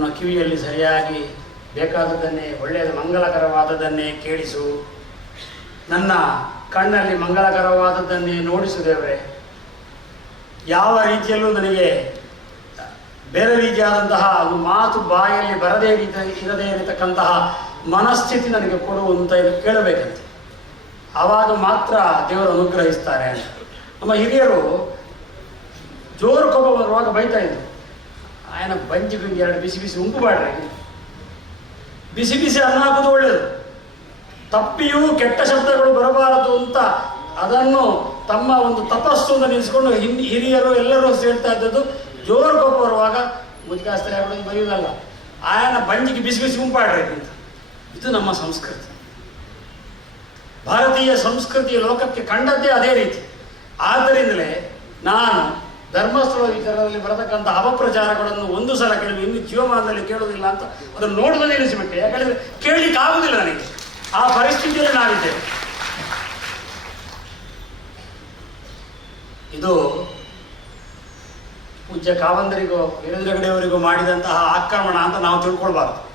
ನನ್ನ ಕಿವಿಯಲ್ಲಿ ಸರಿಯಾಗಿ ಬೇಕಾದದ್ದನ್ನೇ, ಒಳ್ಳೆಯದು ಮಂಗಲಕರವಾದದ್ದನ್ನೇ ಕೇಳಿಸು. ನನ್ನ ಕಣ್ಣಲ್ಲಿ ಮಂಗಲಕರವಾದದ್ದನ್ನೇ ನೋಡಿಸು ದೇವರೇ. ಯಾವ ರೀತಿಯಲ್ಲೂ ನನಗೆ ಬೇರೆ ರೀತಿಯಾದಂತಹ ಒಂದು ಮಾತು ಬಾಯಲ್ಲಿ ಬರದೇ ರೀತ ಇರದೇ ಇರತಕ್ಕಂತಹ ಮನಸ್ಥಿತಿ ನನಗೆ ಕೊಡುವಂತ ಕೇಳಬೇಕಂತೆ. ಆವಾಗ ಮಾತ್ರ ದೇವರು ಅನುಗ್ರಹಿಸ್ತಾರೆ ನಮ್ಮ ಹಿರಿಯರು ಜೋರು ಕೋಪ ಬರುವಾಗ ಬೈತಾ ಇದ್ರು. ಆಯನ ಬಂಜಿಗೆ ಎರಡು ಬಿಸಿ ಬಿಸಿ ಉಂಟು ಮಾಡ್ರಿ ಬಿಸಿ ಬಿಸಿ ಅನ್ನ ಹಾಕೋದು ಒಳ್ಳೆಯದು ತಪ್ಪಿಯೂ ಕೆಟ್ಟ ಶಬ್ದಗಳು ಬರಬಾರದು ಅಂತ ಅದನ್ನು ತಮ್ಮ ಒಂದು ತಪಸ್ಸು ಅಂತ ನಿಲ್ಲಿಸ್ಕೊಂಡು ಹಿಂದಿ ಹಿರಿಯರು ಎಲ್ಲರೂ ಸೇರ್ತಾ ಇದ್ದದ್ದು ಜೋರು ಕೋಪ ಬರುವಾಗ ಆಗೋದು ಬರೆಯುವುದಲ್ಲ, ಆಯನ ಬಂಜಿಗೆ ಬಿಸಿ ಬಿಸಿ ಉಂಪಾಡ್ರಿ ಅಂತ. ಇದು ನಮ್ಮ ಸಂಸ್ಕೃತಿ. ಭಾರತೀಯ ಸಂಸ್ಕೃತಿಯ ಲೋಕಕ್ಕೆ ಕಂಡದ್ದೇ ಅದೇ ರೀತಿ. ಆದ್ದರಿಂದಲೇ ನಾನು ಧರ್ಮಸ್ಥಳ ವಿಚಾರದಲ್ಲಿ ಬರತಕ್ಕಂಥ ಅಪಪ್ರಚಾರಗಳನ್ನು ಒಂದು ಸಲ ಕೇಳಿ ಇನ್ನು ಜೀವಮಾನದಲ್ಲಿ ಕೇಳುವುದಿಲ್ಲ ಅಂತ ಅದನ್ನು ನೋಡುವುದೇ ಇಳಿಸಿಬಿಟ್ಟೆ ಯಾಕಂದ್ರೆ ಕೇಳಲಿಕ್ಕೆ ಆಗುವುದಿಲ್ಲ ನನಗೆ. ಆ ಪರಿಸ್ಥಿತಿಯಲ್ಲಿ ನಾನಿದ್ದೆ ಇದು ಪೂಜ್ಯ ಕಾವಂದರಿಗೂ ವೀರೇಂದ್ರ ಹೆಗಡೆಯವರಿಗೂ ಮಾಡಿದಂತಹ ಆಕ್ರಮಣ ಅಂತ ನಾವು ತಿಳ್ಕೊಳ್ಬಾರ್ದು.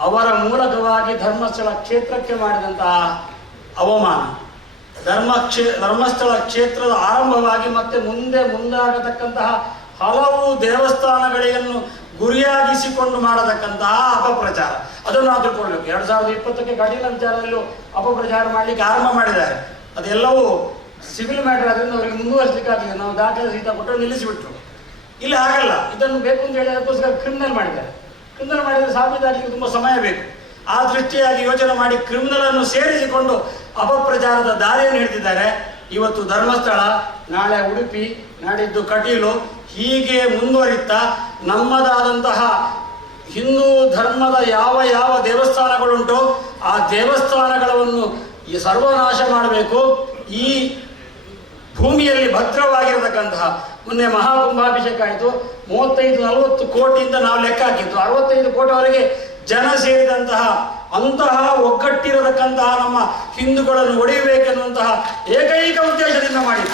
ಅವರ ಮೂಲಕವಾಗಿ ಧರ್ಮಸ್ಥಳ ಕ್ಷೇತ್ರಕ್ಕೆ ಮಾಡಿದಂತಹ ಅವಮಾನ. ಧರ್ಮ ಕ್ಷೇ, ಧರ್ಮಸ್ಥಳ ಕ್ಷೇತ್ರದ ಆರಂಭವಾಗಿ ಮತ್ತೆ ಮುಂದೆ ಮುಂದಾಗತಕ್ಕಂತಹ ಹಲವು ದೇವಸ್ಥಾನಗಳನ್ನು ಗುರಿಯಾಗಿಸಿಕೊಂಡು ಮಾಡತಕ್ಕಂತಹ ಅಪಪ್ರಚಾರ. ಅದನ್ನು ನಾವು ತಿಳ್ಕೊಳ್ಬೇಕು ಎರಡು ಸಾವಿರದ ಇಪ್ಪತ್ತಕ್ಕೆ ಕಠಿಣ ವಿಚಾರದಲ್ಲೂ ಅಪಪ್ರಚಾರ ಮಾಡಲಿಕ್ಕೆ ಆರಂಭ ಮಾಡಿದ್ದಾರೆ. ಅದೆಲ್ಲವೂ ಸಿವಿಲ್ ಮ್ಯಾಟರ್ ಅದರಿಂದ ಅವರಿಗೆ ಮುಂದುವರಿಸಲಿಕ್ಕೆ ಆಗ್ತದೆ ನಾವು ದಾಖಲೆ ಸಹಿತ ಕೊಟ್ಟು ನಿಲ್ಲಿಸಿಬಿಟ್ರು. ಇಲ್ಲಿ ಹಾಗಲ್ಲ. ಇದನ್ನು ಬೇಕು ಅಂತ ಹೇಳಿ ಅದಕ್ಕೋಸ್ಕರ ಕ್ರಿಮಿನಲ್ ಮಾಡಿದ್ದಾರೆ. ಕ್ರಿಮಿನಲ್ ಮಾಡಿದರೆ ಸಾಬೀತಾಗಲಿಕ್ಕೆ ತುಂಬ ಸಮಯ ಬೇಕು. ಆ ದೃಷ್ಟಿಯಾಗಿ ಯೋಚನೆ ಮಾಡಿ ಕ್ರಿಮಿನಲ್ ಅನ್ನು ಸೇರಿಸಿಕೊಂಡು ಅಪಪ್ರಚಾರದ ದಾರಿಯನ್ನು ಹಿಡಿದಿದ್ದಾರೆ. ಇವತ್ತು ಧರ್ಮಸ್ಥಳ, ನಾಳೆ ಉಡುಪಿ, ನಾಡಿದ್ದು ಕಟೀಲು ಹೀಗೆ ಮುಂದುವರಿತಾ ನಮ್ಮದಾದಂತಹ ಹಿಂದೂ ಧರ್ಮದ ಯಾವ ಯಾವ ದೇವಸ್ಥಾನಗಳುಂಟೋ ಆ ದೇವಸ್ಥಾನಗಳನ್ನು ಈ ಸರ್ವನಾಶ ಮಾಡಬೇಕು. ಈ ಭೂಮಿಯಲ್ಲಿ ಭದ್ರವಾಗಿರತಕ್ಕಂತಹ ಮೊನ್ನೆ ಮಹಾಕುಂಭಾಭಿಷೇಕ ಆಯಿತು. ಮೂವತ್ತೈದು ನಲವತ್ತು ಕೋಟಿಯಿಂದ ನಾವು ಲೆಕ್ಕ ಹಾಕಿದ್ದು. ಅರವತ್ತೈದು ಕೋಟಿವರೆಗೆ ಜನ ಸೇರಿದಂತಹ ಅಂತಹ ಒಗ್ಗಟ್ಟಿರತಕ್ಕಂತಹ ನಮ್ಮ ಹಿಂದೂಗಳನ್ನು ಒಡೆಯಬೇಕೆನ್ನುವಂತಹ ಏಕೈಕ ಉದ್ದೇಶದಿಂದ ಮಾಡಿ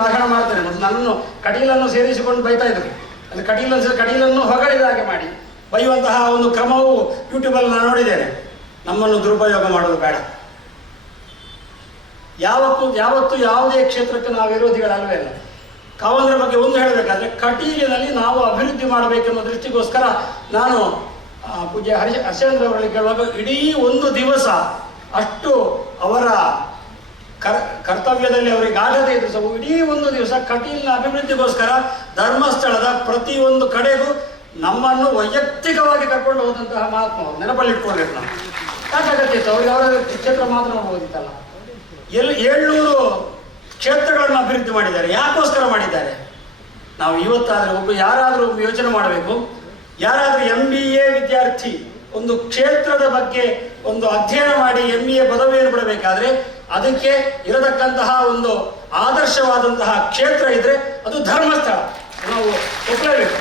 ಭಾಷಣ ಮಾಡ್ತಾರೆ ಮತ್ತು ನನ್ನನ್ನು ಕಟೀಲನ್ನು ಸೇರಿಸಿಕೊಂಡು ಬೈತಾ ಇದ್ರು. ಅದು ಕಟೀಲನ್ನು ಕಟೀಲನ್ನು ಹೊಗಳಿದ ಹಾಗೆ ಮಾಡಿ ಬೈಯುವಂತಹ ಒಂದು ಕ್ರಮವು ಯೂಟ್ಯೂಬಲ್ಲಿ ನಾನು ನೋಡಿದ್ದೇನೆ. ನಮ್ಮನ್ನು ದುರುಪಯೋಗ ಮಾಡೋದು ಬೇಡ. ಯಾವತ್ತು ಯಾವತ್ತು ಯಾವುದೇ ಕ್ಷೇತ್ರಕ್ಕೆ ನಾವು ವಿರೋಧಿಗಳಲ್ವೇ ಇಲ್ಲ ಕಾವಂದ್ರ ಬಗ್ಗೆ ಒಂದು ಹೇಳಬೇಕಾದ್ರೆ ಕಟೀಲಿನಲ್ಲಿ ನಾವು ಅಭಿವೃದ್ಧಿ ಮಾಡಬೇಕೆನ್ನೋ ದೃಷ್ಟಿಗೋಸ್ಕರ ನಾನು ಆ, ಪೂಜ್ಯ ಹರಿ ಹರ್ಷೇಂದ್ರ ಅವರಲ್ಲಿ ಕೇಳುವಾಗ ಇಡೀ ಒಂದು ದಿವಸ ಅಷ್ಟು ಅವರ ಕರ್ ಕರ್ತವ್ಯದಲ್ಲಿ ಅವರಿಗೆ ಆಗದೇ ಇದ್ರು. ಸಹ ಇಡೀ ಒಂದು ದಿವಸ ಕಟೀಲಿನ ಅಭಿವೃದ್ಧಿಗೋಸ್ಕರ ಧರ್ಮಸ್ಥಳದ ಪ್ರತಿಯೊಂದು ಕಡೆಗೂ ನಮ್ಮನ್ನು ವೈಯಕ್ತಿಕವಾಗಿ ಕರ್ಕೊಂಡು ಹೋದಂತಹ ಮಹಾತ್ಮ ಅವರು. ನೆನಪಲ್ಲಿ ಯಾಕಾಗತ್ತಿತ್ತು ಅವ್ರಿಗೆ ಅವರ ಕ್ಷೇತ್ರ ಮಾತ್ರ ನೋಡ್ಬೋದಿತ್ತಲ್ಲ ಎಲ್ಲಿ ಏಳ್ನೂರು ಕ್ಷೇತ್ರಗಳನ್ನು ಅಭಿವೃದ್ಧಿ ಮಾಡಿದ್ದಾರೆ. ಯಾಕೋಸ್ಕರ ಮಾಡಿದ್ದಾರೆ? ನಾವು ಇವತ್ತಾದರೂ ಒಬ್ಬ ಯಾರಾದರೂ ಯೋಚನೆ ಮಾಡಬೇಕು. ಯಾರಾದರೂ ಎಂ ಬಿ ಎ ವಿದ್ಯಾರ್ಥಿ ಒಂದು ಕ್ಷೇತ್ರದ ಬಗ್ಗೆ ಒಂದು ಅಧ್ಯಯನ ಮಾಡಿ ಎಂ ಬಿ ಎ ಪದವಿಯನ್ನು ಬಿಡಬೇಕಾದ್ರೆ ಅದಕ್ಕೆ ಇರತಕ್ಕಂತಹ ಒಂದು ಆದರ್ಶವಾದಂತಹ ಕ್ಷೇತ್ರ ಇದ್ರೆ ಅದು ಧರ್ಮಸ್ಥಳ. ನಾವು ಒಪ್ಪಲೇಬೇಕು